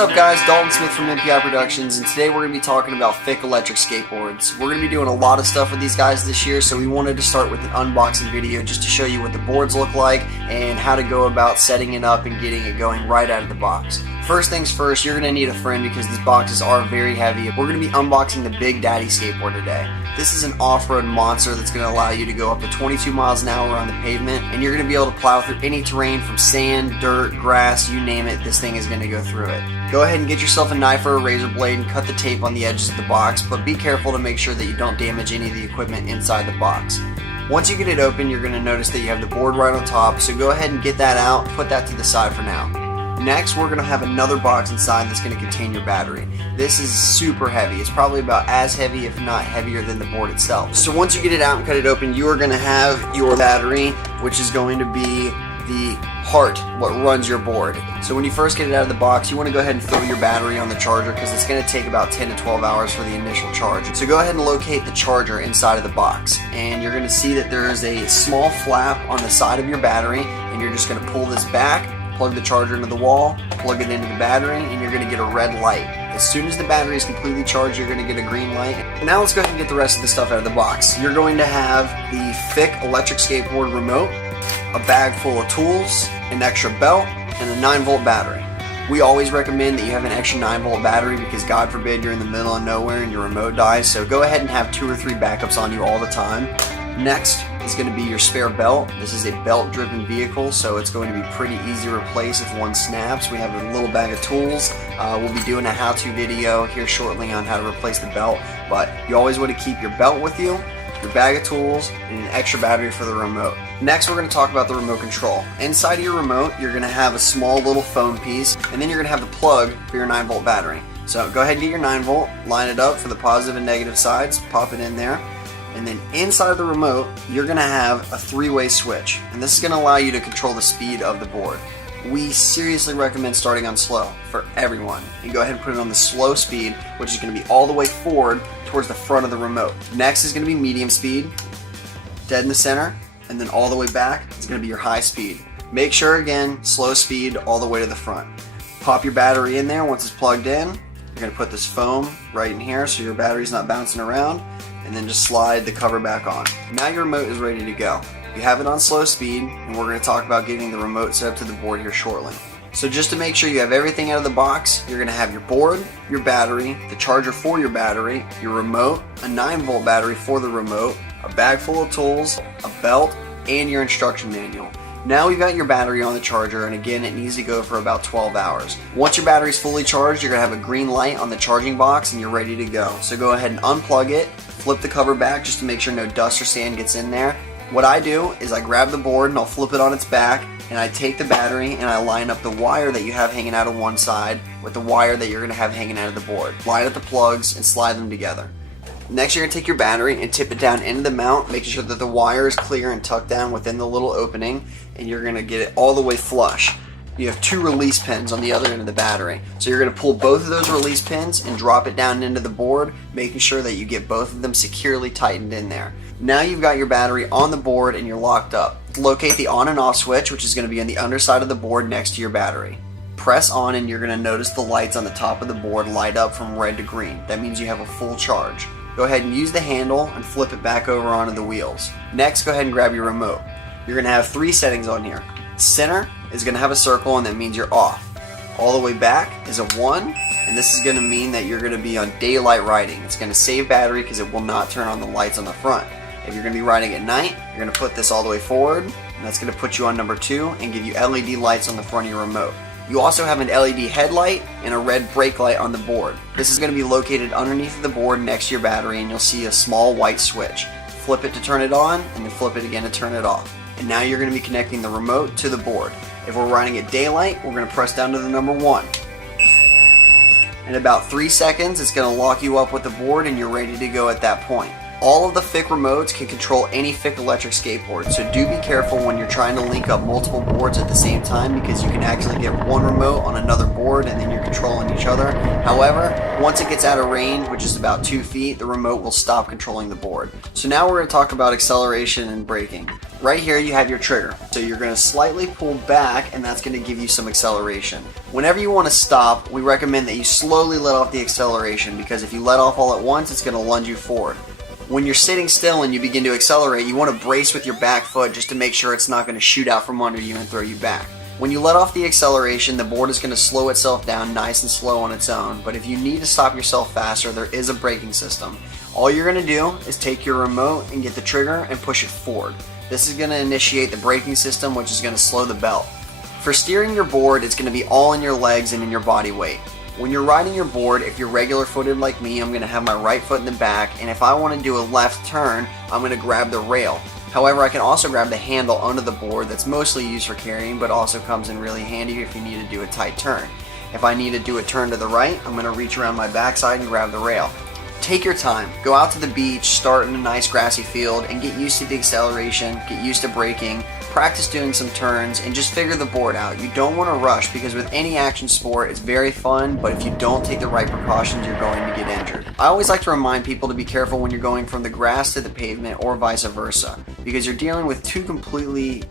up guys, Dalton Smith from MPI Productions, and today we're going to be talking about Fiik electric skateboards. We're going to be doing a lot of stuff with these guys this year, so we wanted to start with an unboxing video just to show you what the boards look like and how to go about setting it up and getting it going right out of the box. First things first, you're going to need a friend because these boxes are very heavy. We're going to be unboxing the Big Daddy skateboard today. This is an off-road monster that's going to allow you to go up to 22 miles an hour on the pavement, and you're going to be able to plow through any terrain from sand, dirt, grass, you name it, this thing is going to go through it. Go ahead and get yourself a knife or a razor blade and cut the tape on the edges of the box, but be careful to make sure that you don't damage any of the equipment inside the box. Once you get it open, you're going to notice that you have the board right on top, so go ahead and get that out, put that to the side for now. Next, we're going to have another box inside that's going to contain your battery. This is super heavy. It's probably about as heavy, if not heavier, than the board itself. So once you get it out and cut it open, you are going to have your battery, which is going to be the heart, what runs your board. So when you first get it out of the box, you want to go ahead and throw your battery on the charger because it's going to take about 10 to 12 hours for the initial charge. So go ahead and locate the charger inside of the box, and you're going to see that there is a small flap on the side of your battery, and you're just going to pull this back, plug the charger into the wall, plug it into the battery, and you're going to get a red light. As soon as the battery is completely charged, you're going to get a green light. Now let's go ahead and get the rest of the stuff out of the box. You're going to have the Fiik electric skateboard remote, a bag full of tools, an extra belt, and a 9-volt battery. We always recommend that you have an extra 9-volt battery because God forbid you're in the middle of nowhere and your remote dies, so go ahead and have 2 or 3 backups on you all the time. Next is going to be your spare belt. This is a belt-driven vehicle, so it's going to be pretty easy to replace if one snaps. We have a little bag of tools. We'll be doing a how-to video here shortly on how to replace the belt, but you always want to keep your belt with you, your bag of tools, and an extra battery for the remote. Next, we're going to talk about the remote control. Inside of your remote, you're going to have a small little foam piece, and then you're going to have the plug for your 9-volt battery. So go ahead and get your 9-volt, line it up for the positive and negative sides, pop it in there. And then inside of the remote, you're going to have a 3-way switch, and this is going to allow you to control the speed of the board. We seriously recommend starting on slow for everyone, and go ahead and put it on the slow speed, which is going to be all the way forward towards the front of the remote. Next is going to be medium speed, dead in the center, and then all the way back is going to be your high speed. Make sure, again, slow speed all the way to the front. Pop your battery in there once it's plugged in. You're going to put this foam right in here so your battery's not bouncing around, and then just slide the cover back on. Now your remote is ready to go. You have it on slow speed, and we're going to talk about getting the remote set up to the board here shortly. So just to make sure you have everything out of the box, you're going to have your board, your battery, the charger for your battery, your remote, a 9-volt battery for the remote, a bag full of tools, a belt, and your instruction manual. Now we've got your battery on the charger, and again it needs to go for about 12 hours. Once your battery's fully charged, you're going to have a green light on the charging box and you're ready to go. So go ahead and unplug it, flip the cover back just to make sure no dust or sand gets in there. What I do is I grab the board and I'll flip it on its back, and I take the battery and I line up the wire that you have hanging out of one side with the wire that you're going to have hanging out of the board. Line up the plugs and slide them together. Next, you're going to take your battery and tip it down into the mount, making sure that the wire is clear and tucked down within the little opening, and you're going to get it all the way flush. You have 2 release pins on the other end of the battery. So you're going to pull both of those release pins and drop it down into the board, making sure that you get both of them securely tightened in there. Now you've got your battery on the board and you're locked up. Locate the on and off switch, which is going to be on the underside of the board next to your battery. Press on and you're going to notice the lights on the top of the board light up from red to green. That means you have a full charge. Go ahead and use the handle and flip it back over onto the wheels. Next, go ahead and grab your remote. You're going to have 3 settings on here. Center is going to have a circle, and that means you're off. All the way back is a 1, and this is going to mean that you're going to be on daylight riding. It's going to save battery because it will not turn on the lights on the front. If you're going to be riding at night, you're going to put this all the way forward, and that's going to put you on number 2 and give you LED lights on the front of your remote. You also have an LED headlight and a red brake light on the board. This is going to be located underneath the board next to your battery, and you'll see a small white switch. Flip it to turn it on, and then flip it again to turn it off. And now you're going to be connecting the remote to the board. If we're riding at daylight, we're going to press down to the number 1. In about 3 seconds, it's going to lock you up with the board and you're ready to go at that point. All of the Fiik remotes can control any Fiik electric skateboard, so do be careful when you're trying to link up multiple boards at the same time, because you can actually get one remote on another board and then you're controlling each other. However, once it gets out of range, which is about 2 feet, the remote will stop controlling the board. So now we're going to talk about acceleration and braking. Right here you have your trigger. So you're going to slightly pull back, and that's going to give you some acceleration. Whenever you want to stop, we recommend that you slowly let off the acceleration, because if you let off all at once, it's going to lunge you forward. When you're sitting still and you begin to accelerate, you want to brace with your back foot just to make sure it's not going to shoot out from under you and throw you back. When you let off the acceleration, the board is going to slow itself down nice and slow on its own, but if you need to stop yourself faster, there is a braking system. All you're going to do is take your remote and get the trigger and push it forward. This is going to initiate the braking system, which is going to slow the belt. For steering your board, it's going to be all in your legs and in your body weight. When you're riding your board, if you're regular footed like me, I'm going to have my right foot in the back, and if I want to do a left turn, I'm going to grab the rail. However, I can also grab the handle under the board that's mostly used for carrying, but also comes in really handy if you need to do a tight turn. If I need to do a turn to the right, I'm going to reach around my backside and grab the rail. Take your time. Go out to the beach, start in a nice grassy field, and get used to the acceleration, get used to braking, practice doing some turns, and just figure the board out. You don't want to rush, because with any action sport, it's very fun, but if you don't take the right precautions, you're going to get injured. I always like to remind people to be careful when you're going from the grass to the pavement or vice versa, because you're dealing with two completely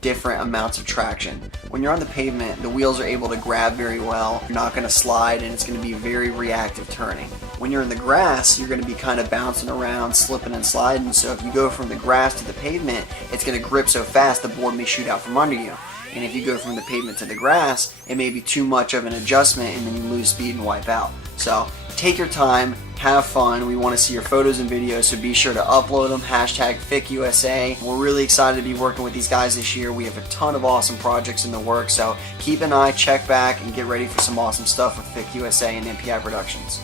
different amounts of traction. When you're on the pavement, the wheels are able to grab very well, you're not going to slide, and it's going to be very reactive turning. When you're in the grass, you're going to be kind of bouncing around, slipping and sliding, so if you go from the grass to the pavement, it's going to grip so fast the board may shoot out from under you. And if you go from the pavement to the grass, it may be too much of an adjustment and then you lose speed and wipe out. So take your time, have fun. We want to see your photos and videos, so be sure to upload them, #FiikUSA. We're really excited to be working with these guys this year. We have a ton of awesome projects in the works, so keep an eye, check back, and get ready for some awesome stuff with Fiik USA and MPI Productions.